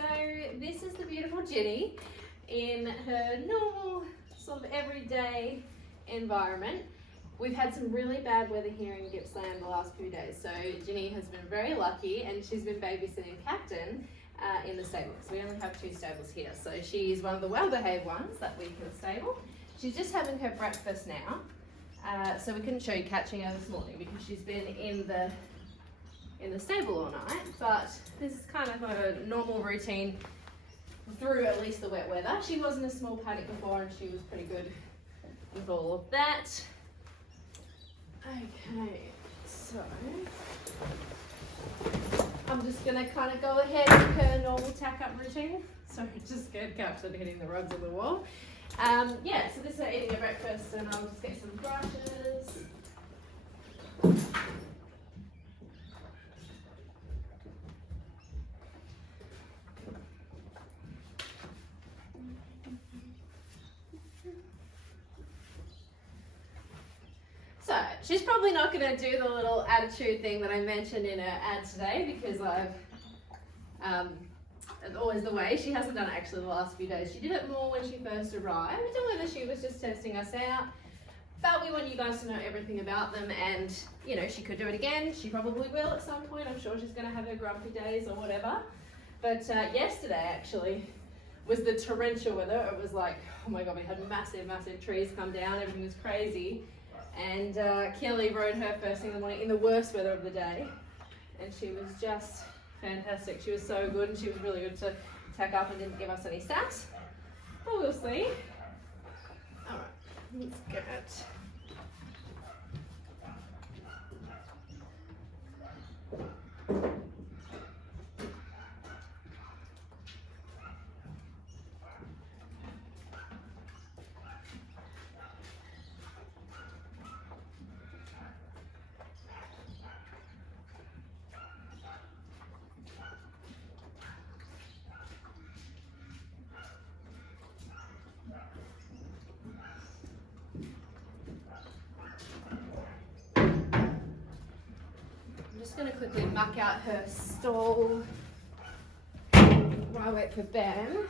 so this is the beautiful Ginny in her normal sort of everyday environment. We've had some really bad weather here in Gippsland the last few days, so Ginny has been very lucky and she's been babysitting Captain in the stable, because we only have 2 stables here. So she's one of the well-behaved ones that we can stable. She's just having her breakfast now, so we couldn't show you catching her this morning because she's been in the stable all night, but this is kind of a normal routine through at least the wet weather. She was in a small paddock before and she was pretty good with all of that. Okay, so I'm just gonna kind of go ahead with her normal tack up routine. Sorry, just scared Captain hitting the rugs on the wall. Yeah, so this is her eating her breakfast, and I'll just get some brushes. So she's probably not going to do the little attitude thing that I mentioned in her ad today, because it's always the way. She hasn't done it actually the last few days. She did it more when she first arrived, and whether she was just testing us out. But we want you guys to know everything about them, and you know, she could do it again. She probably will at some point. I'm sure she's going to have her grumpy days or whatever. But yesterday actually was the torrential weather. It was like, oh my god, we had massive trees come down. Everything was crazy. And Kelly rode her first thing in the morning in the worst weather of the day, and she was just fantastic. She was so good, and she was really good to tack up and didn't give us any sacks. But we'll see. All right, let's get it. I'm going to quickly muck out her stall while I wait for Ben.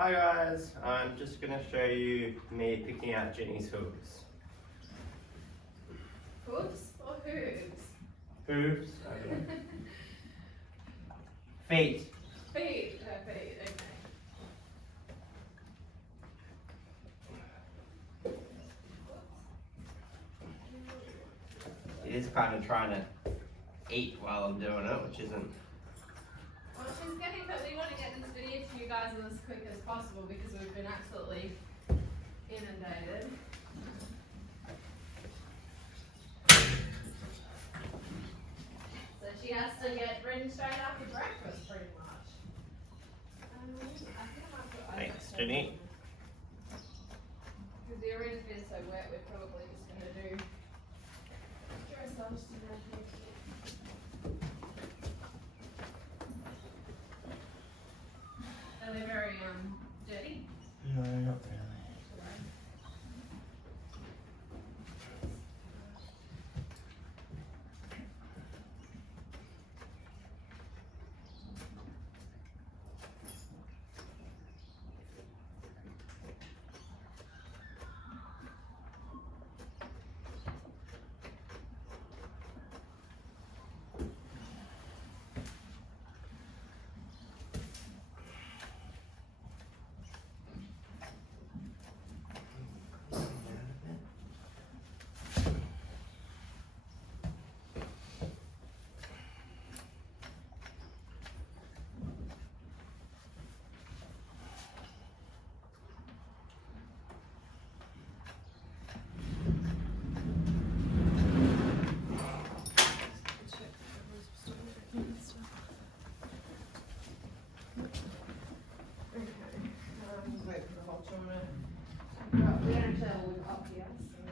Hi guys, I'm just going to show you me picking out Ginny's hooves. Hooves or hooves? Hooves? I don't know. Feet. Feet, okay. It is kind of trying to eat while I'm doing it, which isn't. Well, she's getting, but we want to get this video to you guys as quick as possible because we've been absolutely inundated. So she has to get ready straight after breakfast, pretty much. I think I might put Thanks, Ginny. because the arena's been so wet, we're probably just going to do dressage today. Are they very dirty? No, not really. Wait for the whole tournament. We don't actually have a whip up here, so.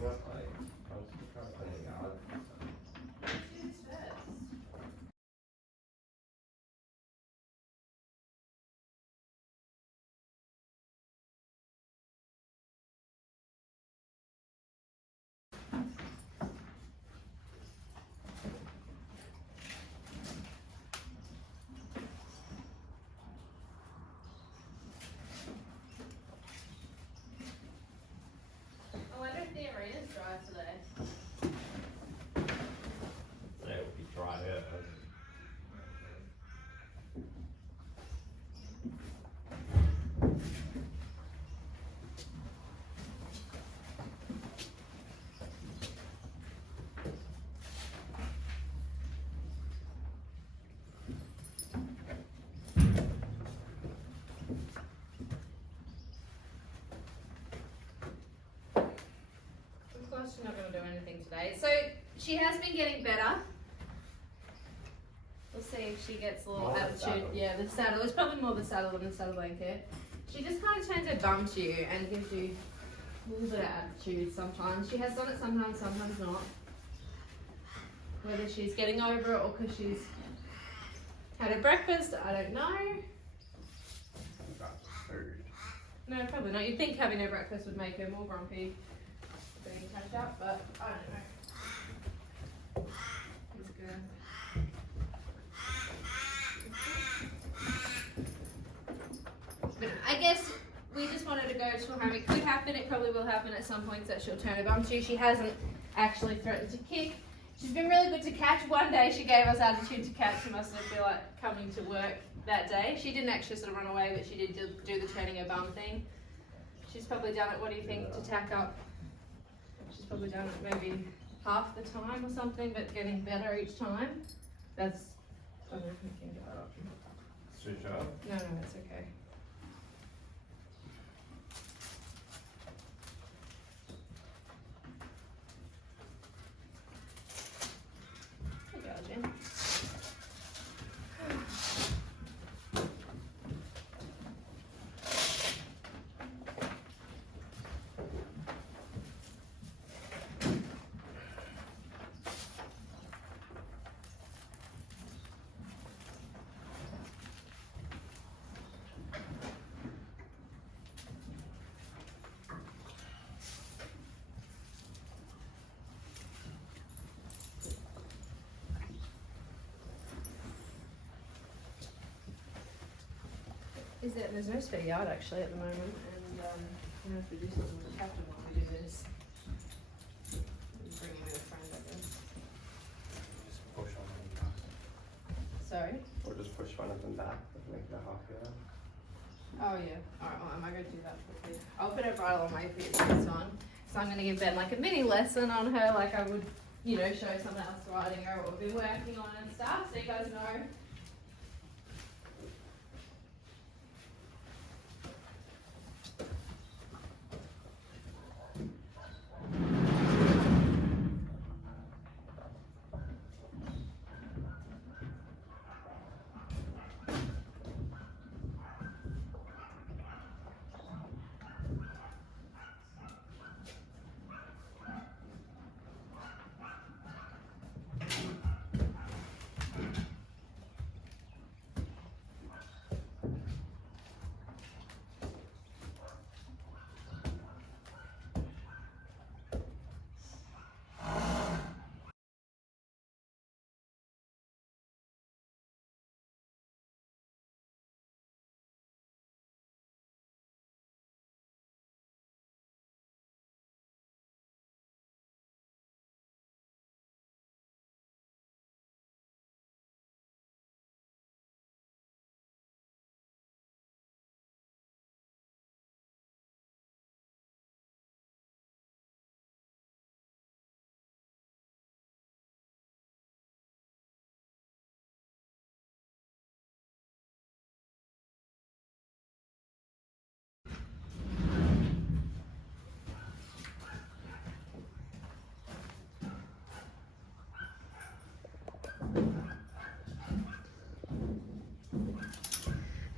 We're not like, I'm just trying to play the yard. Let's do this first. I wonder if the arena's dry today. Yeah, it would be dry out. Of course she's not going to do anything today. So she has been getting better. We'll see if she gets a little More the attitude. saddle. Yeah, the saddle. It's probably more the saddle than the saddle blanket. She just kind of turns her bum to you and gives you a little bit of attitude sometimes. She has done it sometimes, sometimes not. Whether she's getting over it or because she's had her breakfast, I don't know. That's food. No, probably not. You'd think having her breakfast would make her more grumpy being catch up, but I don't know. It's good. But I guess we just wanted to go to a home. It could happen, it probably will happen at some points that she'll turn her bum to you. She hasn't actually threatened to kick. She's been really good to catch. One day she gave us attitude to catch. She must have feel like coming to work that day. She didn't actually sort of run away, but she did do the turning her bum thing. She's probably done it, what do you think, to tack up? She's probably done it maybe half the time or something, but getting better each time. That's, I don't know if we can get that up. Switch up. No, it's okay. Good girl, Jen. There's no spare yard actually at the moment, and I'm going to have to do something with the captain while we do this. Bring in a friend, I guess. Just push on them back. Sorry? Or just push one of them back and make it a half yard. Oh yeah. Alright, well, am I going to do that quickly? I'll put her bridle on my feet on. So I'm going to give Ben like a mini lesson on her, like I would, you know, show someone else riding her what we've been working on and stuff, so you guys know.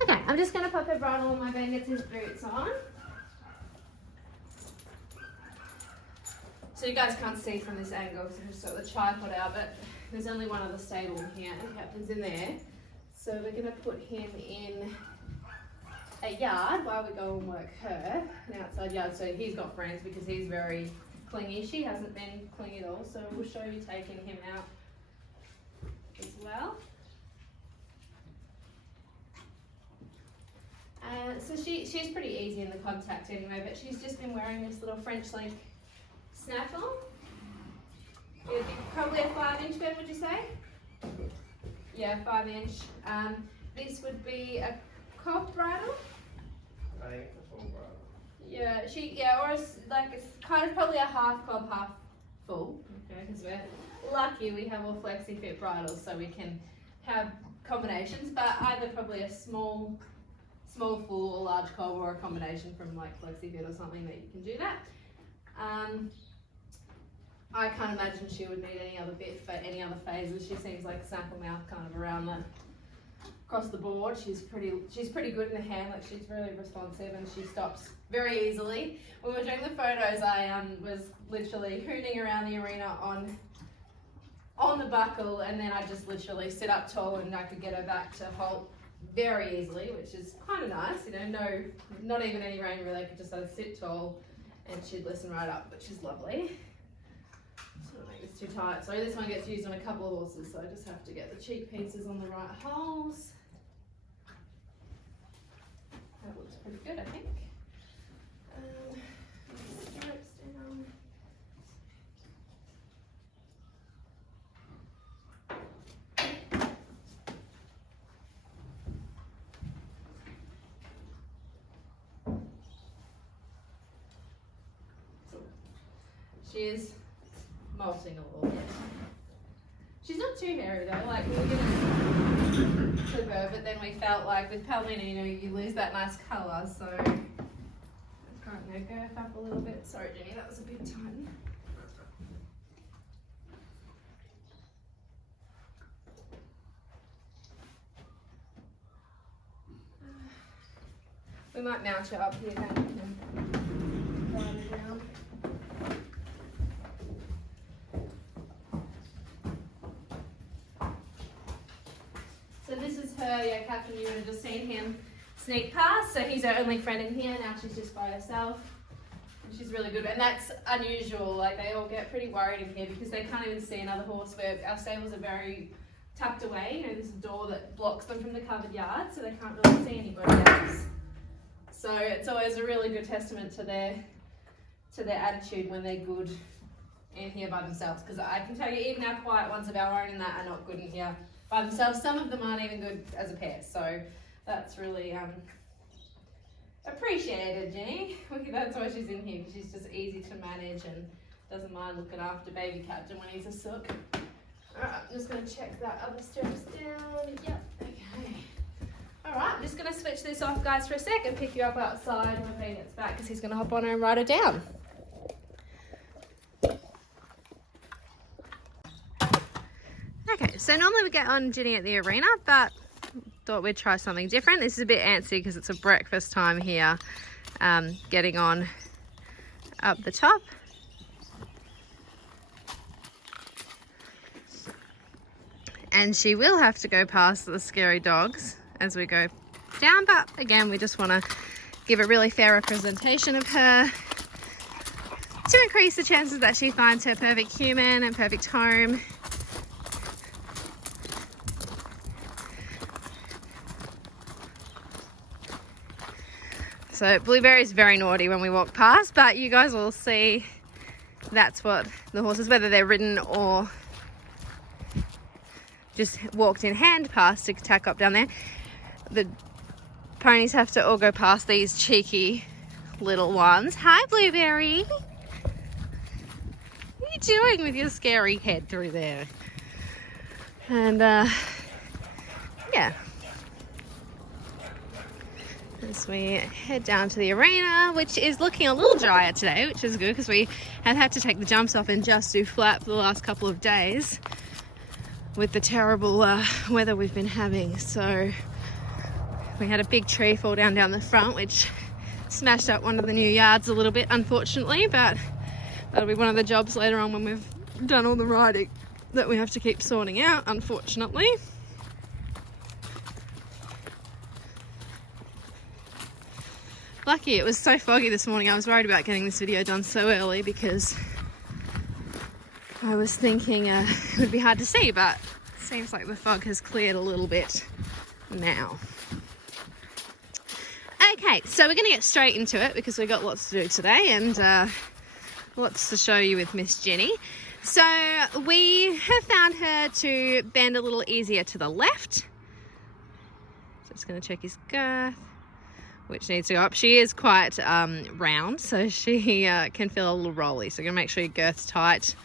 Okay, I'm just going to pop her bridle on my Ben, gets his boots on. So you guys can't see from this angle because I just got the tripod out, but there's only one other stable in here, and Captain's in there. So we're going to put him in a yard while we go and work her, an outside yard. So he's got friends because he's very clingy. She hasn't been clingy at all, so we'll show you taking him out as well. So she's pretty easy in the contact anyway, but she's just been wearing this little French link snaffle. It would be probably a 5-inch bed, would you say? Yeah, 5-inch. This would be a cob bridle. I think it's a full bridle. Yeah, or it's kind of probably a half cob, half full. Okay, because we're lucky we have all flexi fit bridles, so we can have combinations, but either probably a small full or large cob, or a combination from like flexi fit or something that you can do that. I can't imagine she would need any other bit for any other phases. She seems like sample mouth kind of across the board. She's pretty good in the hand, like she's really responsive and she stops very easily. When we were doing the photos, I was literally hooning around the arena on the buckle, and then I just literally sit up tall and I could get her back to halt very easily, which is kind of nice, you know, not even any rein really, I could just sit tall and she'd listen right up, which is lovely. So I don't think it's too tight. So this one gets used on a couple of horses, so I just have to get the cheek pieces on the right holes. That looks pretty good, I think. Stripes down. She is molting a little bit. She's not too hairy though, like we were gonna clip her, but then we felt like with palomino, you know, you lose that nice colour, so I'm gonna girth up a little bit. Sorry Ginny, that was a bit tight. We might mount her up here then and ride it around. So this is her, yeah, Captain, you would have just seen him sneak past. So he's our only friend in here, now she's just by herself. And she's really good, and that's unusual. Like they all get pretty worried in here because they can't even see another horse. Our stables are very tucked away. You know, there's a door that blocks them from the covered yard, so they can't really see anybody else. So it's always a really good testament to their attitude when they're good in here by themselves. Because I can tell you, even our quiet ones of our own and that are not good in here by themselves. Some of them aren't even good as a pair. So that's really appreciated, Ginny. That's why she's in here, because she's just easy to manage and doesn't mind looking after baby Captain when he's a sook. Alright, I'm just going to check that other stirrups down. Yep, okay. Alright, I'm just going to switch this off, guys, for a sec and pick you up outside when he gets back, because he's going to hop on her and ride her down. Okay, so normally we get on Ginny at the arena, but thought we'd try something different. This is a bit antsy because it's a breakfast time here, getting on up the top. And she will have to go past the scary dogs as we go down, but again, we just want to give a really fair representation of her to increase the chances that she finds her perfect human and perfect home. So Blueberry's very naughty when we walk past, but you guys will see that's what the horses, whether they're ridden or just walked in hand past to tack up down there, the ponies have to all go past these cheeky little ones. Hi, Blueberry. What are you doing with your scary head through there? And yeah. As we head down to the arena, which is looking a little drier today, which is good because we have had to take the jumps off and just do flat for the last couple of days with the terrible weather we've been having. So we had a big tree fall down the front, which smashed up one of the new yards a little bit, unfortunately, but that'll be one of the jobs later on when we've done all the riding that we have to keep sorting out, unfortunately. Lucky it was so foggy this morning. I was worried about getting this video done so early because I was thinking it would be hard to see, but it seems like the fog has cleared a little bit now. Okay, so we're going to get straight into it because we've got lots to do today and lots to show you with Miss Ginny. So we have found her to bend a little easier to the left. Just going to check his girth, which needs to go up. She is quite round, so she can feel a little rolly. So you're going to make sure your girth's tight.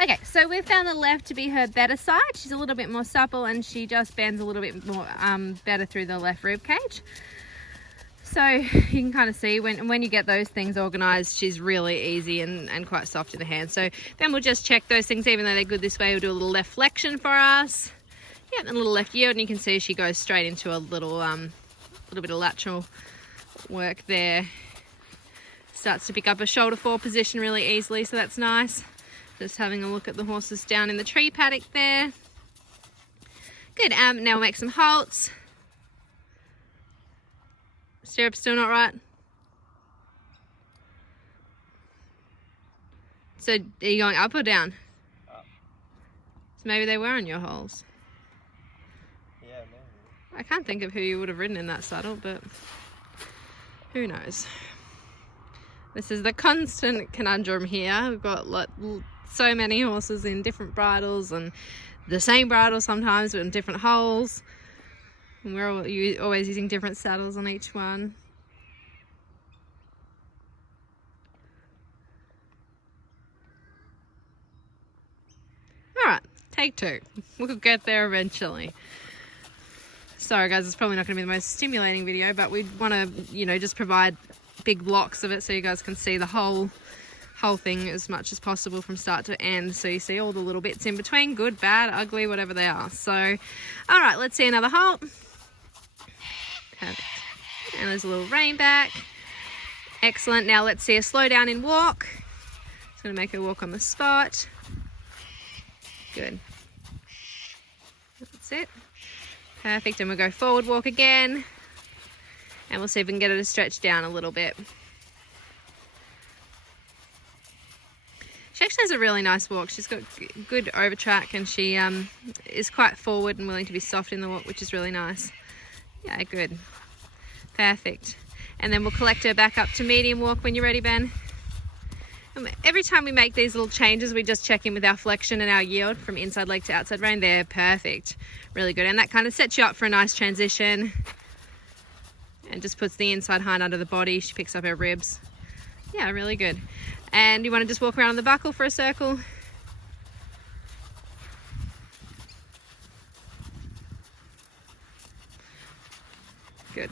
Okay, so we've found the left to be her better side. She's a little bit more supple and she just bends a little bit more better through the left rib cage. So you can kind of see when you get those things organised, she's really easy and quite soft in the hand. So then we'll just check those things, even though they're good this way. We'll do a little left flexion for us. Yeah, and a little left yield, and you can see she goes straight into a little bit of lateral work there. Starts to pick up a shoulder fore position really easily, so that's nice. Just having a look at the horses down in the tree paddock there. Good, now we'll make some halts. Stirrup still not right? So are you going up or down? Up. So maybe they were on your holes. Yeah, maybe. I can't think of who you would have ridden in that saddle, but who knows. This is the constant conundrum here. We've got so many horses in different bridles and the same bridle sometimes but in different holes. And we're always using different saddles on each one. Alright, take two. We'll get there eventually. Sorry guys, it's probably not going to be the most stimulating video, but we want to, just provide big blocks of it so you guys can see the whole thing as much as possible from start to end, so you see all the little bits in between, good, bad, ugly, whatever they are. So all right, let's see another halt. Perfect. And there's a little rein back. Excellent. Now let's see a slow down in walk. Just going to make her walk on the spot. Good. That's it. Perfect. And we'll go forward walk again. And we'll see if we can get her to stretch down a little bit. She actually has a really nice walk. She's got good over track, and she is quite forward and willing to be soft in the walk, which is really nice. Yeah, good. Perfect. And then we'll collect her back up to medium walk when you're ready, Ben. Every time we make these little changes, we just check in with our flexion and our yield from inside leg to outside rein. There, perfect. Really good. And that kind of sets you up for a nice transition and just puts the inside hind under the body. She picks up her ribs. Yeah, really good. And you want to just walk around on the buckle for a circle. Good.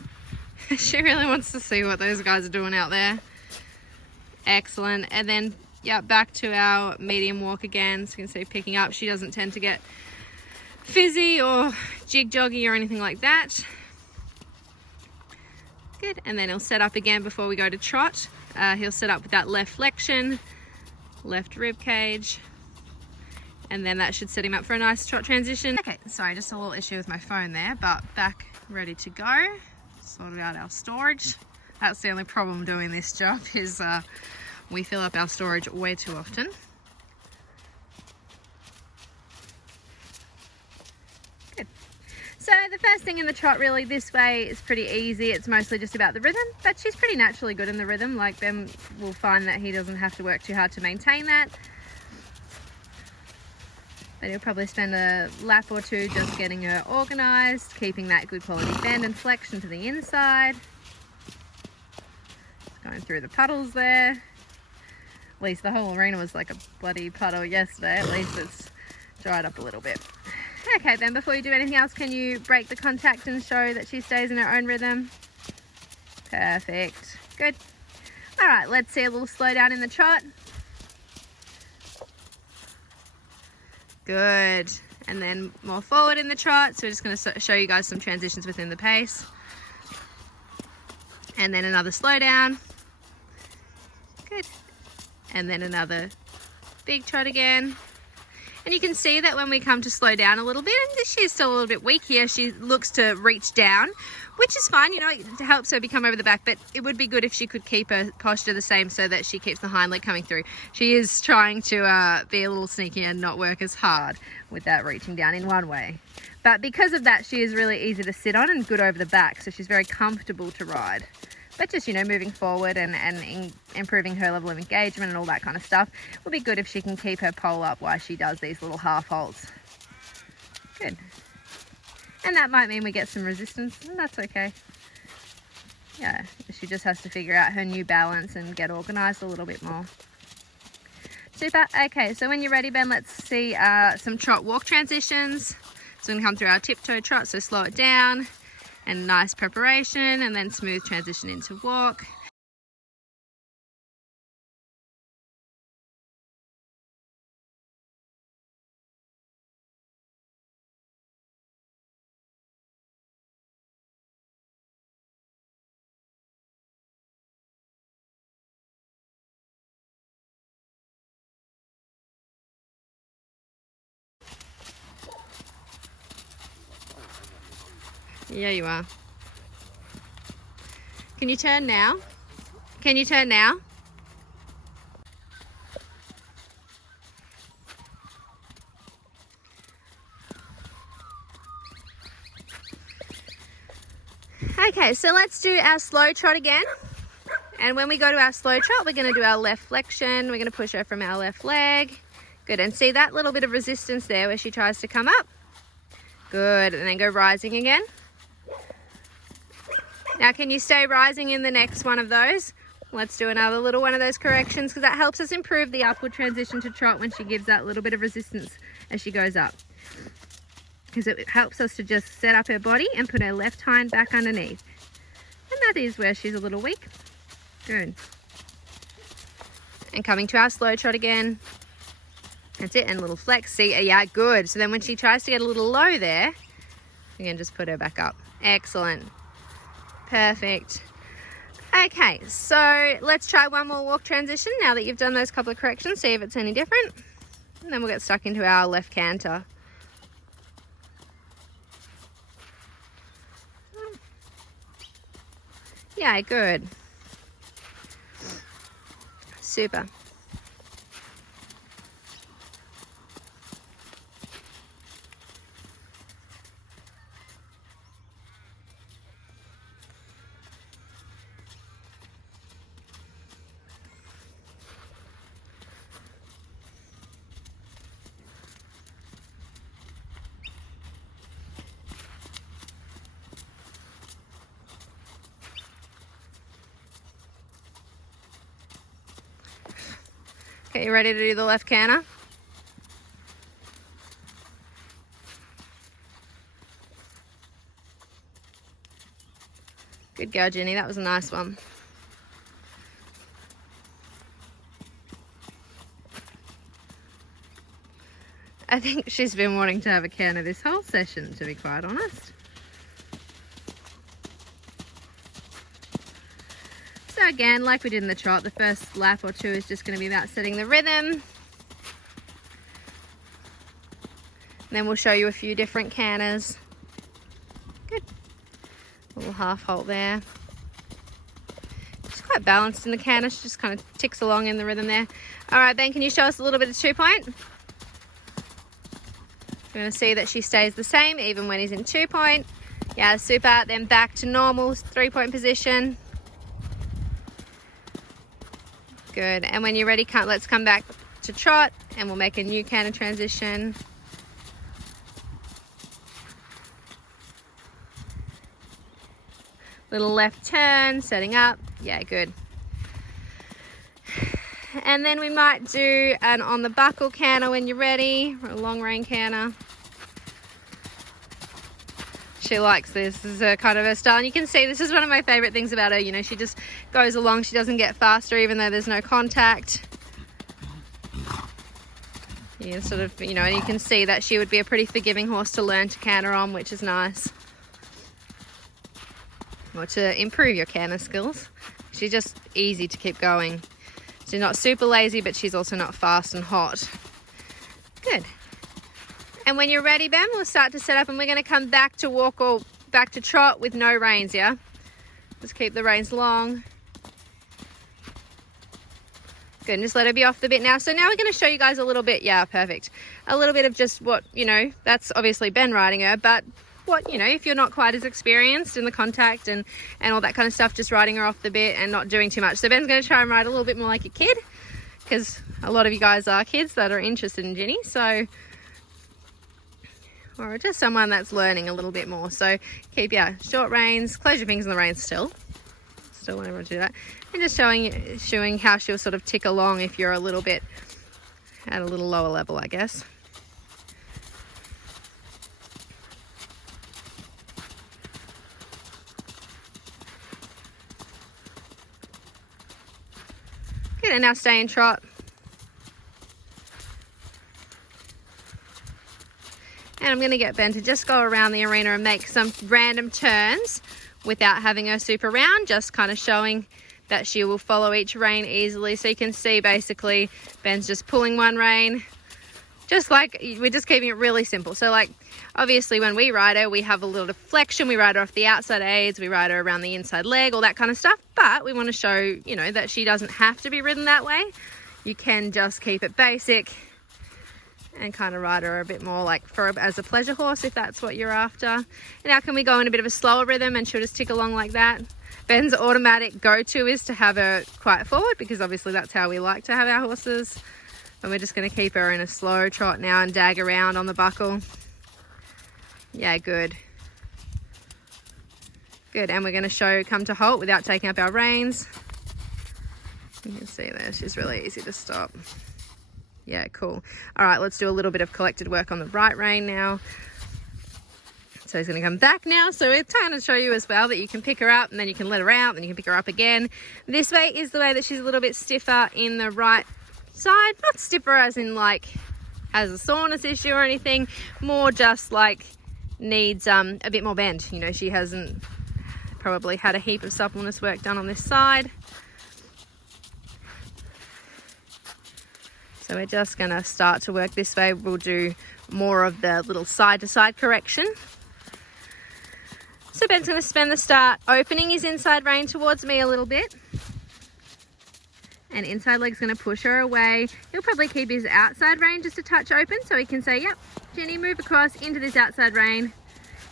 She really wants to see what those guys are doing out there. Excellent. And then, yeah, back to our medium walk again. So you can see picking up. She doesn't tend to get fizzy or jig joggy or anything like that. Good. And then he'll set up again before we go to trot. He'll set up with that left flexion, left rib cage, and then that should set him up for a nice trot transition. Okay, sorry, just a little issue with my phone there, but back ready to go. Sorted out our storage. That's the only problem doing this job is we fill up our storage way too often. Good. So the first thing in the trot really this way is pretty easy. It's mostly just about the rhythm, but she's pretty naturally good in the rhythm. Like Ben will find that he doesn't have to work too hard to maintain that. But he'll probably spend a lap or two just getting her organised, keeping that good quality bend and flexion to the inside. Going through the puddles there. At least the whole arena was like a bloody puddle yesterday. At least it's dried up a little bit. Okay, then before you do anything else, can you break the contact and show that she stays in her own rhythm? Perfect. Good. All right, let's see a little slow down in the trot. Good. And then more forward in the trot. So we're just going to show you guys some transitions within the pace. And then another slow down. Good. And then another big trot again. And you can see that when we come to slow down a little bit, and she's still a little bit weak here, she looks to reach down, which is fine, you know, it helps her become over the back, but it would be good if she could keep her posture the same so that she keeps the hind leg coming through. She is trying to be a little sneaky and not work as hard with that reaching down in one way. But because of that, she is really easy to sit on and good over the back, so she's very comfortable to ride. But just, you know, moving forward and improving her level of engagement and all that kind of stuff will be good if she can keep her pole up while she does these little half halts. Good. And that might mean we get some resistance, and that's okay. Yeah, she just has to figure out her new balance and get organised a little bit more. Super. Okay, so when you're ready, Ben, let's see some trot walk transitions. So we're going to come through our tiptoe trot, so slow it down. And nice preparation, and then smooth transition into walk. Yeah, you are. Can you turn now? Can you turn now? Okay, so let's do our slow trot again. And when we go to our slow trot, we're going to do our left flexion. We're going to push her from our left leg. Good, and see that little bit of resistance there where she tries to come up? Good, and then go rising again. Now, can you stay rising in the next one of those? Let's do another little one of those corrections, because that helps us improve the upward transition to trot when she gives that little bit of resistance as she goes up. Because it helps us to just set up her body and put her left hind back underneath. And that is where she's a little weak. Good. And coming to our slow trot again. That's it, and a little flex. See, yeah, good. So then when she tries to get a little low there, you can just put her back up. Excellent. Perfect. Okay, so let's try one more walk transition now that you've done those couple of corrections, see if it's any different. And then we'll get stuck into our left canter. Yeah, good. Super. Okay, you ready to do the left canter? Good go, Ginny. That was a nice one. I think she's been wanting to have a canter this whole session, to be quite honest. So again, like we did in the trot, the first lap or two is just going to be about setting the rhythm. And then we'll show you a few different canters. Good. A little half halt there. She's quite balanced in the canter. She just kind of ticks along in the rhythm there. All right, Ben, can you show us a little bit of 2-point? You're going to see that she stays the same even when he's in 2-point. Yeah, super. Then back to normal 3-point position. Good. And when you're ready, let's come back to trot and we'll make a new canter transition. Little left turn, setting up. Yeah, good. And then we might do an on the buckle canter when you're ready, or a long rein canter. She likes this. This is her kind of her style. And you can see this is one of my favorite things about her. You know, she just goes along. She doesn't get faster even though there's no contact. You sort of, you know, you can see that she would be a pretty forgiving horse to learn to canter on, which is nice. Or to improve your canter skills. She's just easy to keep going. She's not super lazy, but she's also not fast and hot. Good. And when you're ready, Ben, we'll start to set up and we're going to come back to walk or back to trot with no reins, yeah? Just keep the reins long. Good, and just let her be off the bit now. So now we're going to show you guys a little bit, yeah, perfect. A little bit of just what, you know, that's obviously Ben riding her, but what, you know, if you're not quite as experienced in the contact and all that kind of stuff, just riding her off the bit and not doing too much. So Ben's going to try and ride a little bit more like a kid, because a lot of you guys are kids that are interested in Ginny, so, or just someone that's learning a little bit more. So keep your short reins, close your fingers on the reins still want everyone to do that, and just showing how she'll sort of tick along if you're a little bit at a little lower level, I guess. Good, and now stay in trot. And I'm going to get Ben to just go around the arena and make some random turns without having her super round, just kind of showing that she will follow each rein easily. So you can see basically Ben's just pulling one rein, just like we're just keeping it really simple. So like obviously when we ride her, we have a little flexion, we ride her off the outside aids, we ride her around the inside leg, all that kind of stuff. But we want to show, you know, that she doesn't have to be ridden that way. You can just keep it basic and kind of ride her a bit more like as a pleasure horse if that's what you're after. And now can we go in a bit of a slower rhythm and she'll just tick along like that. Ben's automatic go-to is to have her quite forward, because obviously that's how we like to have our horses. And we're just going to keep her in a slow trot now and dag around on the buckle. Yeah, good. Good, and we're going to come to halt without taking up our reins. You can see there, she's really easy to stop. Yeah, cool. All right, let's do a little bit of collected work on the right rein now. So he's going to come back now. So we're trying to show you as well that you can pick her up and then you can let her out, then you can pick her up again. This way is the way that she's a little bit stiffer in the right side. Not stiffer as in like has a soreness issue or anything, more just like needs a bit more bend. You know, she hasn't probably had a heap of suppleness work done on this side. So we're just going to start to work this way. We'll do more of the little side-to-side correction. So Ben's going to spend the start opening his inside rein towards me a little bit. And inside leg's going to push her away. He'll probably keep his outside rein just a touch open so he can say, yep, Ginny, move across into this outside rein.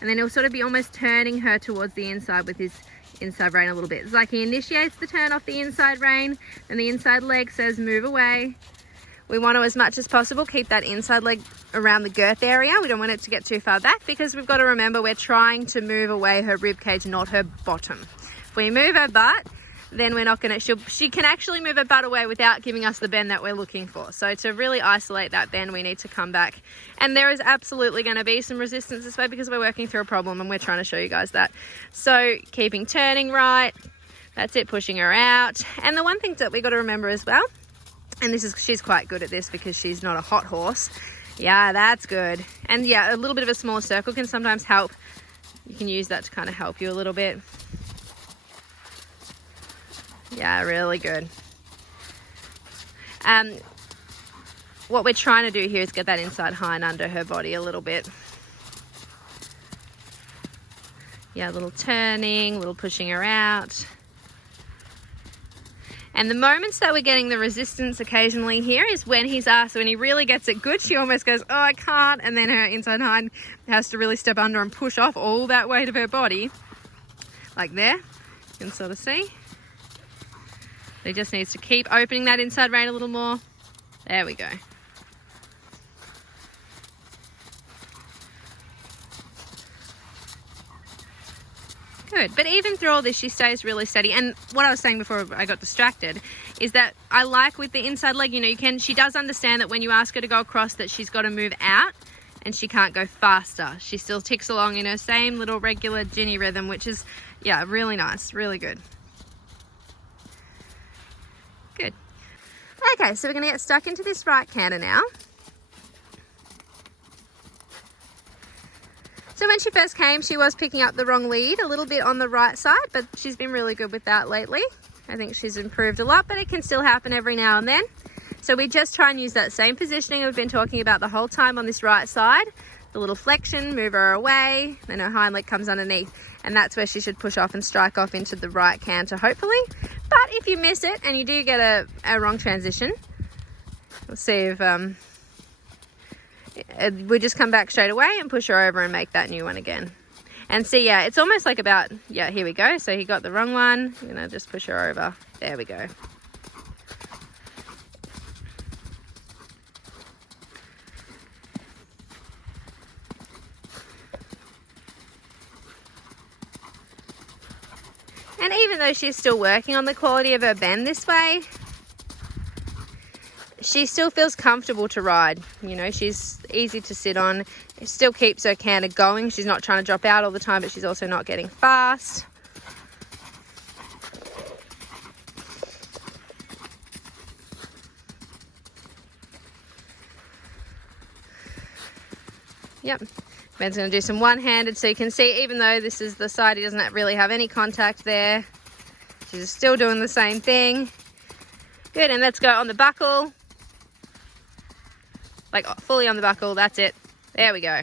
And then he'll sort of be almost turning her towards the inside with his inside rein a little bit. It's like he initiates the turn off the inside rein and the inside leg says move away. We want to, as much as possible, keep that inside leg around the girth area. We don't want it to get too far back because we've got to remember we're trying to move away her rib cage, not her bottom. If we move her butt, then we're not going to, she can actually move her butt away without giving us the bend that we're looking for. So to really isolate that bend, we need to come back. And there is absolutely going to be some resistance this way because we're working through a problem and we're trying to show you guys that. So keeping turning right, that's it, pushing her out. And the one thing that we got to remember as well, and this is, she's quite good at this because she's not a hot horse. Yeah, that's good. And yeah, a little bit of a smaller circle can sometimes help. You can use that to kind of help you a little bit. Yeah, really good. What we're trying to do here is get that inside hind under her body a little bit. Yeah, a little turning, a little pushing her out. And the moments that we're getting the resistance occasionally here is when he's asked, when he really gets it good, she almost goes, oh, I can't. And then her inside hind has to really step under and push off all that weight of her body. Like there, you can sort of see. He just needs to keep opening that inside rein a little more. There we go. Good, but even through all this, she stays really steady. And what I was saying before I got distracted is that I like with the inside leg, you know, she does understand that when you ask her to go across that she's got to move out and she can't go faster. She still ticks along in her same little regular Ginny rhythm, which is, yeah, really nice, really good. Good. Okay, so we're going to get stuck into this right canter now. So when she first came, she was picking up the wrong lead a little bit on the right side, but she's been really good with that lately. I think she's improved a lot, but it can still happen every now and then. So we just try and use that same positioning we've been talking about the whole time on this right side. The little flexion, move her away, then her hind leg comes underneath, and that's where she should push off and strike off into the right canter, hopefully. But if you miss it and you do get a wrong transition, we'll see if we just come back straight away and push her over and make that new one again. And see, yeah, it's almost like about, yeah, here we go. So he got the wrong one. I'm gonna just push her over. There we go. And even though she's still working on the quality of her bend this way, she still feels comfortable to ride. You know, she's easy to sit on. It still keeps her canter going. She's not trying to drop out all the time, but she's also not getting fast. Yep. Ben's going to do some one-handed, so you can see even though this is the side he doesn't really have any contact there, she's still doing the same thing. Good, and let's go on the buckle. Like fully on the buckle, that's it. There we go.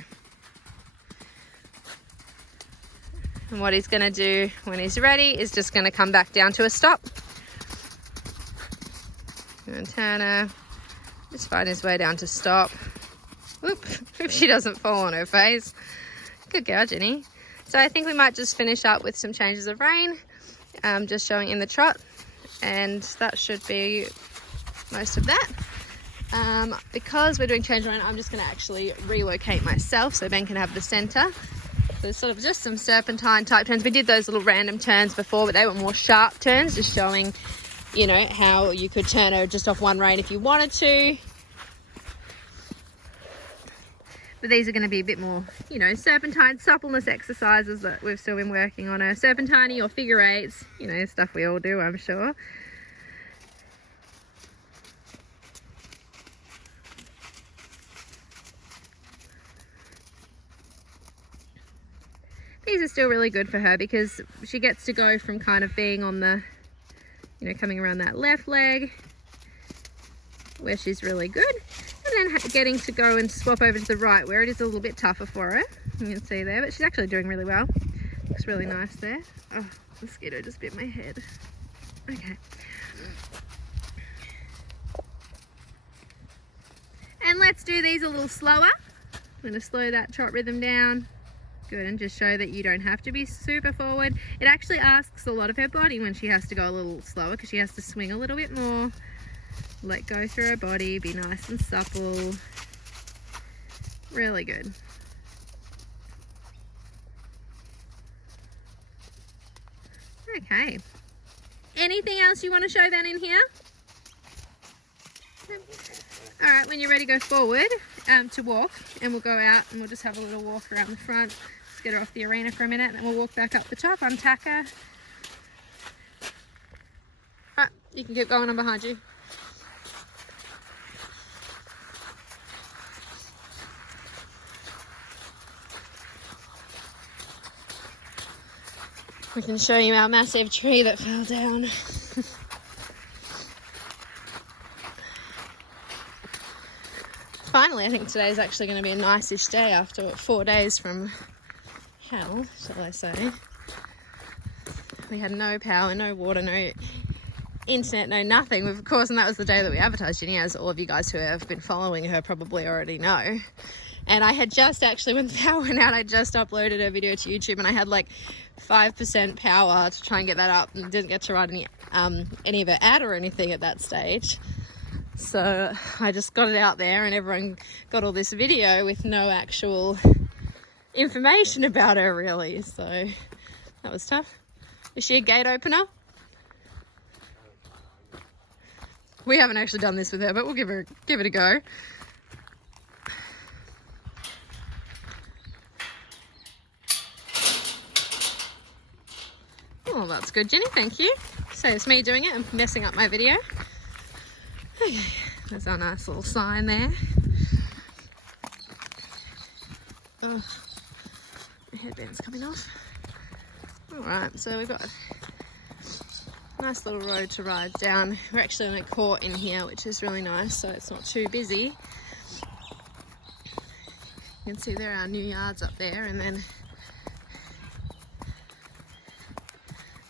And what he's going to do when he's ready is just going to come back down to a stop. And turn her, just find his way down to stop. Whoop, if she doesn't fall on her face. Good girl, Ginny. So I think we might just finish up with some changes of rein, just showing in the trot, and that should be most of that. Because we're doing change of rein, I'm just going to actually relocate myself so Ben can have the center. So sort of just some serpentine type turns. We did those little random turns before, but they were more sharp turns, just showing, you know, how you could turn her just off one rein if you wanted to. But these are going to be a bit more, you know, serpentine suppleness exercises that we've still been working on. Her serpentine or figure eights, you know, stuff we all do, I'm sure. these are still really good for her because she gets to go from kind of being on the, you know, coming around that left leg where she's really good, and then getting to go and swap over to the right where it is a little bit tougher for her. You can see there, but she's actually doing really well. Looks really nice there. Oh, the mosquito just bit my head. Okay. And let's do these a little slower. I'm going to slow that trot rhythm down. Good, and just show that you don't have to be super forward. It actually asks a lot of her body when she has to go a little slower because she has to swing a little bit more. Let go through her body, be nice and supple. Really good. Okay. Anything else you want to show then in here? All right, when you're ready, go forward to walk, and we'll go out and we'll just have a little walk around the front. Let's get her off the arena for a minute, and then we'll walk back up the top, untack her. All right, you can keep going on behind you. We can show you our massive tree that fell down. Finally, I think today is actually going to be a nice-ish day after 4 days from hell, shall I say. We had no power, no water, no internet, no nothing. Of course, and that was the day that we advertised Ginny, as all of you guys who have been following her probably already know. And I had just actually, when the power went out, I just uploaded a video to YouTube, and I had like 5% power to try and get that up, and didn't get to write any of her ad or anything at that stage. So I just got it out there, and everyone got all this video with no actual information about her really. So that was tough. Is she a gate opener? We haven't actually done this with her, but we'll give it a go. Oh, that's good, Ginny, thank you. So it's me doing it and messing up my video. Okay, there's our nice little sign there. Oh, my headband's coming off. Alright, so we've got a nice little road to ride down. We're actually on a court in here, which is really nice, so it's not too busy. You can see there are our new yards up there, and then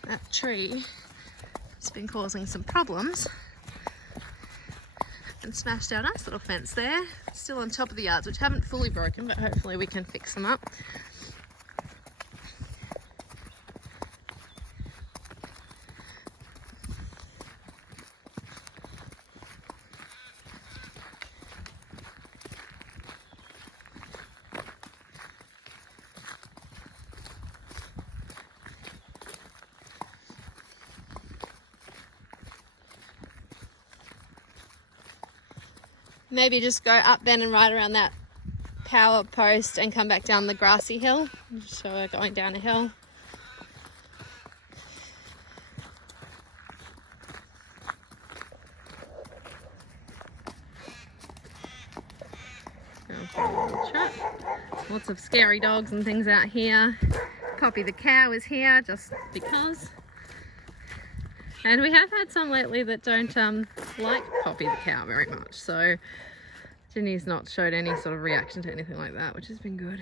that tree has been causing some problems and smashed our nice little fence there. Still on top of the yards, which haven't fully broken, but hopefully we can fix them up. Maybe just go up then and ride around that power post and come back down the grassy hill. So we're going down a hill. Going for a little trot. Lots of scary dogs and things out here. Poppy the cow is here just because. And we have had some lately that don't like Poppy the cow very much, so Ginny's not showed any sort of reaction to anything like that, which has been good.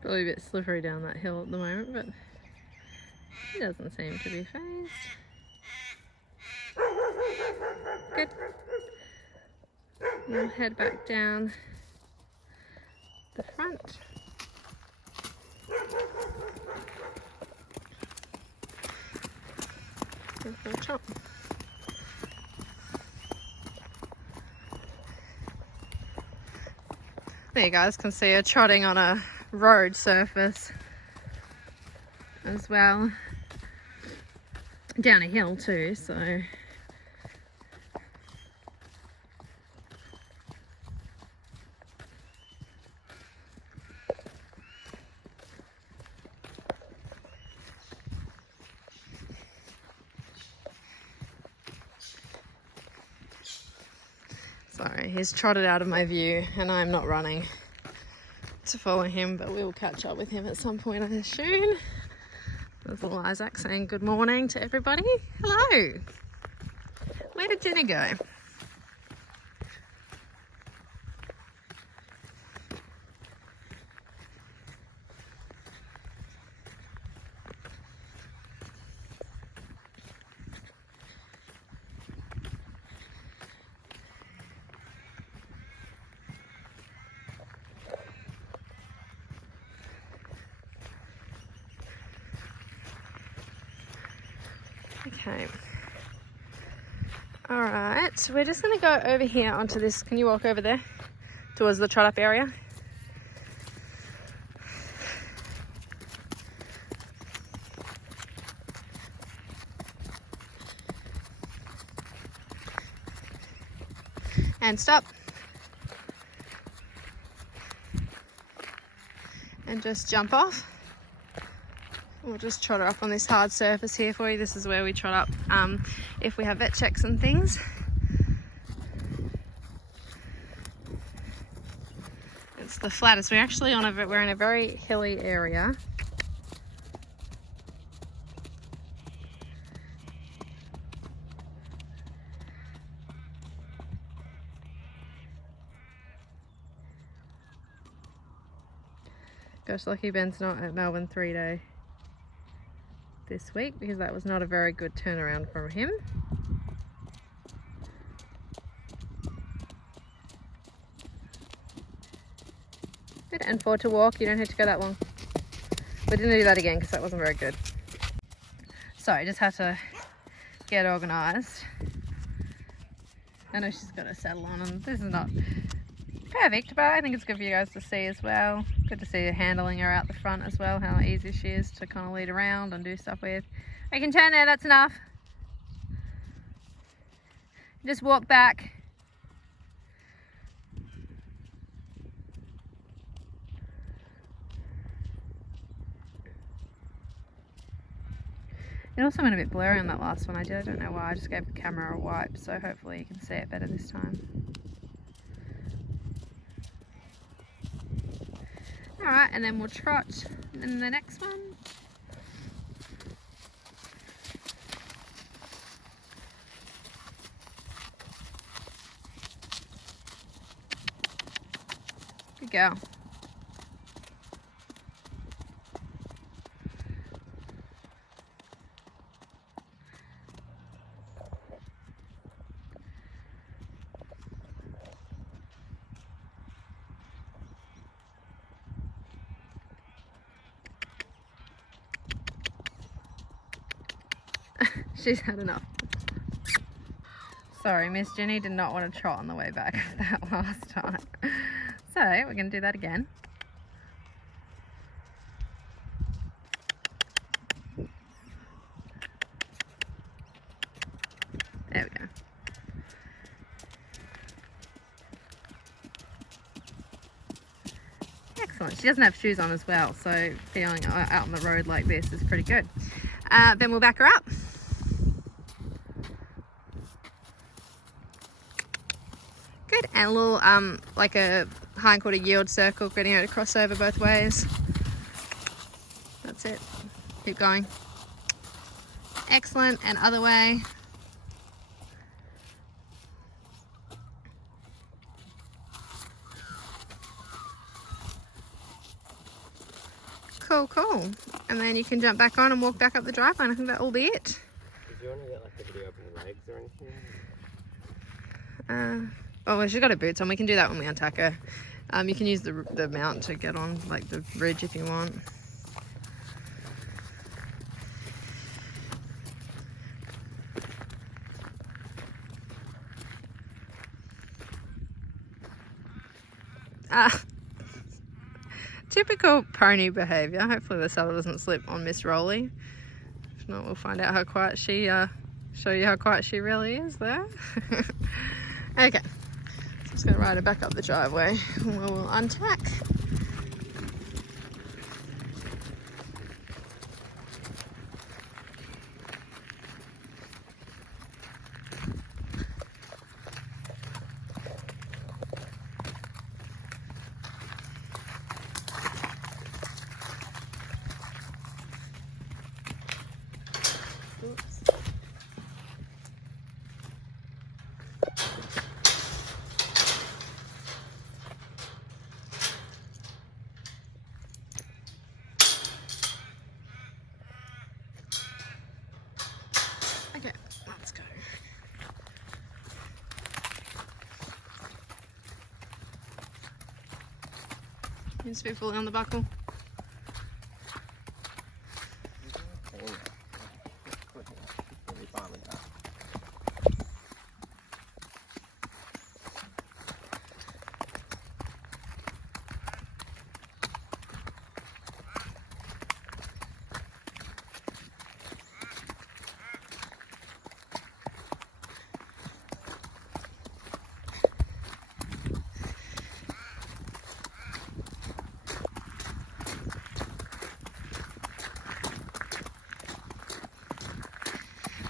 Probably a bit slippery down that hill at the moment, but he doesn't seem to be fazed. Good. We'll head back down the front. Go for a chop. There you guys can see her trotting on a road surface as well, down a hill too, so he's trotted out of my view and I'm not running to follow him, but we will catch up with him at some point, I assume. There's little Isaac saying good morning to everybody. Hello. Where did Ginny go? Okay. All right, so we're just going to go over here onto this. Can you walk over there towards the trot up area? And stop. And just jump off. We'll just trot her up on this hard surface here for you. This is where we trot up if we have vet checks and things. It's the flattest. We're actually we're in a very hilly area. Gosh, lucky Ben's not at Melbourne 3-day this week, because that was not a very good turnaround from him. Good, and forward to walk. You don't have to go that long. We didn't do that again because that wasn't very good. Sorry, just had to get organised. I know she's got her saddle on, and this is not perfect, but I think it's good for you guys to see as well. Good to see her handling her out the front as well, how easy she is to kind of lead around and do stuff with. I can turn there, that's enough. Just walk back. It also went a bit blurry on that last one I did. I don't know why. I just gave the camera a wipe, so hopefully you can see it better this time. Alright, and then we'll trot in the next one. Good girl. She's had enough. Sorry, Miss Ginny did not want to trot on the way back that last time. So we're going to do that again. There we go. Excellent. She doesn't have shoes on as well, so feeling out on the road like this is pretty good. Then we'll back her up. Good, and a little like a hindquarter yield circle, getting her to cross over both ways. That's it. Keep going. Excellent, and other way. Cool, cool. And then you can jump back on and walk back up the driveway, and I think that will be it. Did you want to get like a video of her legs or anything? Oh, well, she's got her boots on. We can do that when we untack her. You can use the mount to get on, like the ridge if you want. Typical pony behaviour. Hopefully the saddle doesn't slip on Miss Rolly. If not, we'll find out how quiet she, show you how quiet she really is there. Okay, so I'm just going to ride her back up the driveway and we'll untack. Just a bit fully on the buckle.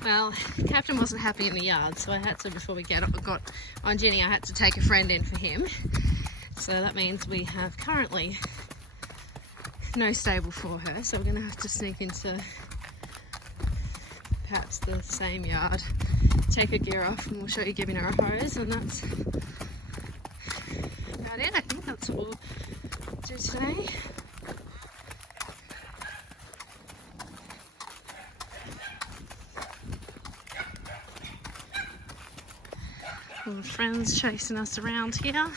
Well, Captain wasn't happy in the yard, so I had to, before we got on Ginny, I had to take a friend in for him. So that means we have currently no stable for her, so we're going to have to sneak into perhaps the same yard, take her gear off, and we'll show you giving her a hose, and that's about it. I think that's all we'll do today. All the friends chasing us around here.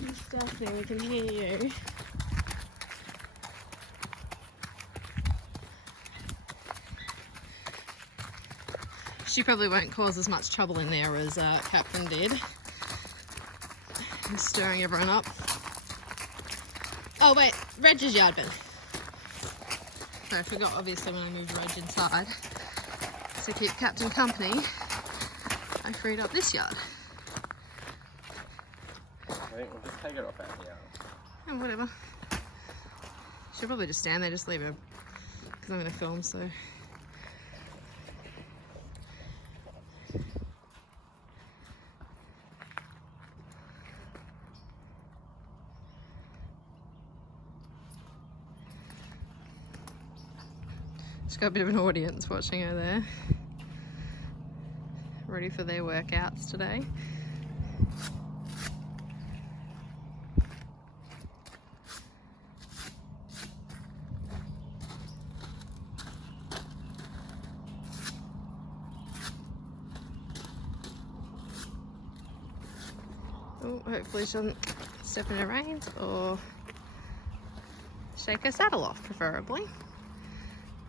Miss Daphne, we can hear you. She probably won't cause as much trouble in there as Captain did. He's stirring everyone up. Oh wait, Reg's yard, Ben. I forgot obviously when I moved Reg inside to keep Captain company. I freed up this yard. I think we'll just take it off out the yard. And whatever. She'll probably just stand there, just leave her because I'm going to film, so. She's got a bit of an audience watching her there. Ready for their workouts today. Oh, hopefully she doesn't step in her reins or shake her saddle off, preferably.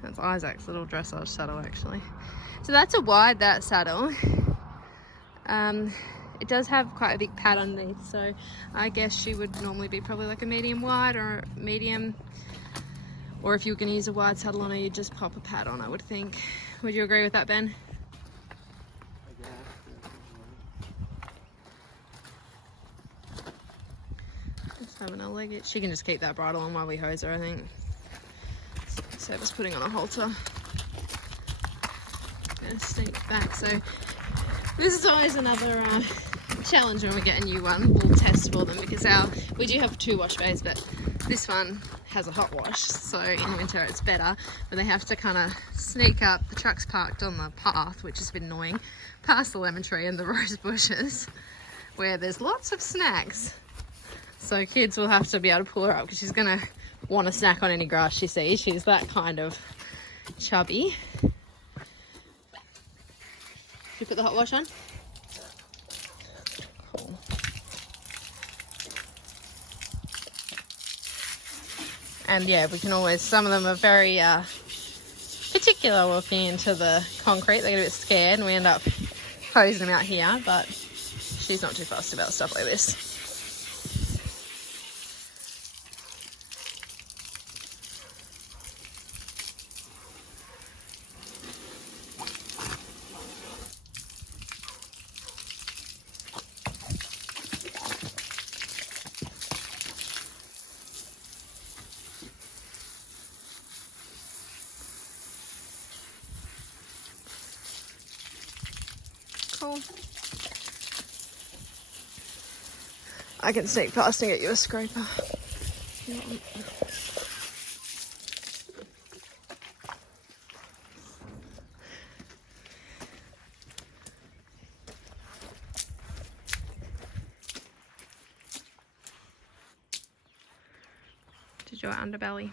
That's Isaac's little dressage saddle, actually. So that's a wide, that saddle. It does have quite a big pad underneath, so I guess she would normally be probably like a medium wide or medium. Or if you were going to use a wide saddle on her, you'd just pop a pad on, I would think. Would you agree with that, Ben? Just having a leg it. She can just keep that bridle on while we hose her, I think. Save us putting on a halter. Gonna sneak back. So this is always another challenge when we get a new one. We'll test for them because we do have 2 wash bays, but this one has a hot wash, so in winter it's better. But they have to kind of sneak up. The truck's parked on the path, which has been annoying, past the lemon tree and the rose bushes, where there's lots of snacks. So kids will have to be able to pull her up because she's gonna want a snack on any grass she sees. She's that kind of chubby. Should we put the hot wash on? Cool. And yeah, we can always, some of them are very particular walking into the concrete. They get a bit scared and we end up hosing them out here, but she's not too fussed about stuff like this. Cool. I can sneak past and get you a scraper. Did your underbelly?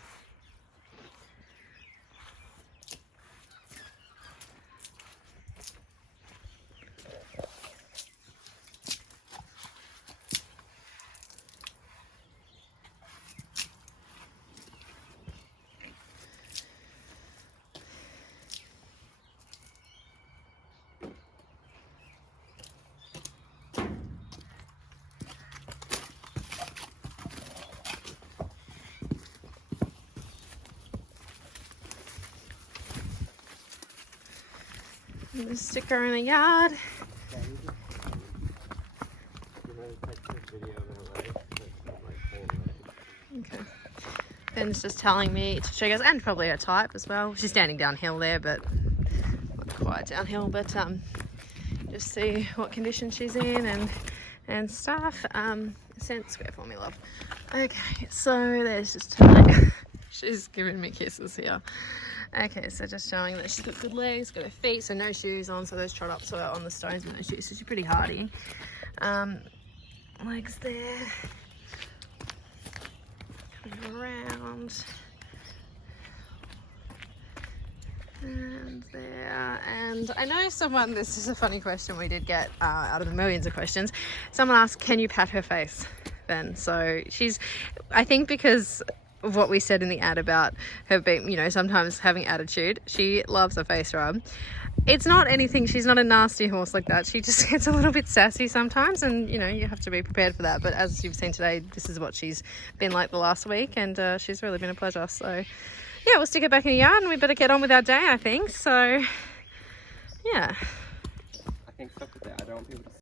Just stick her in the yard. Okay. Ben's just telling me to show you guys, and probably her type as well. She's standing downhill there, but not quite downhill, but just see what condition she's in and stuff. Stand square for me, love. Okay, so there's just telling. She's giving me kisses here. Okay, so just showing that she's got good legs, got her feet, so no shoes on, so those trot ups are on the stones with no shoes, so she's pretty hardy. Legs there. Coming around. And there. And I know someone, this is a funny question we did get out of the millions of questions. Someone asked, can you pat her face, Ben? So she's, I think because of what we said in the ad about her being, you know, sometimes having attitude, she loves a face rub. It's not anything, she's not a nasty horse like that. She just gets a little bit sassy sometimes, and you know, you have to be prepared for that. But as you've seen today, this is what she's been like the last week, and she's really been a pleasure. So yeah, we'll stick her back in the yard and we better get on with our day, I think. So yeah. I think stop it there. I don't want people to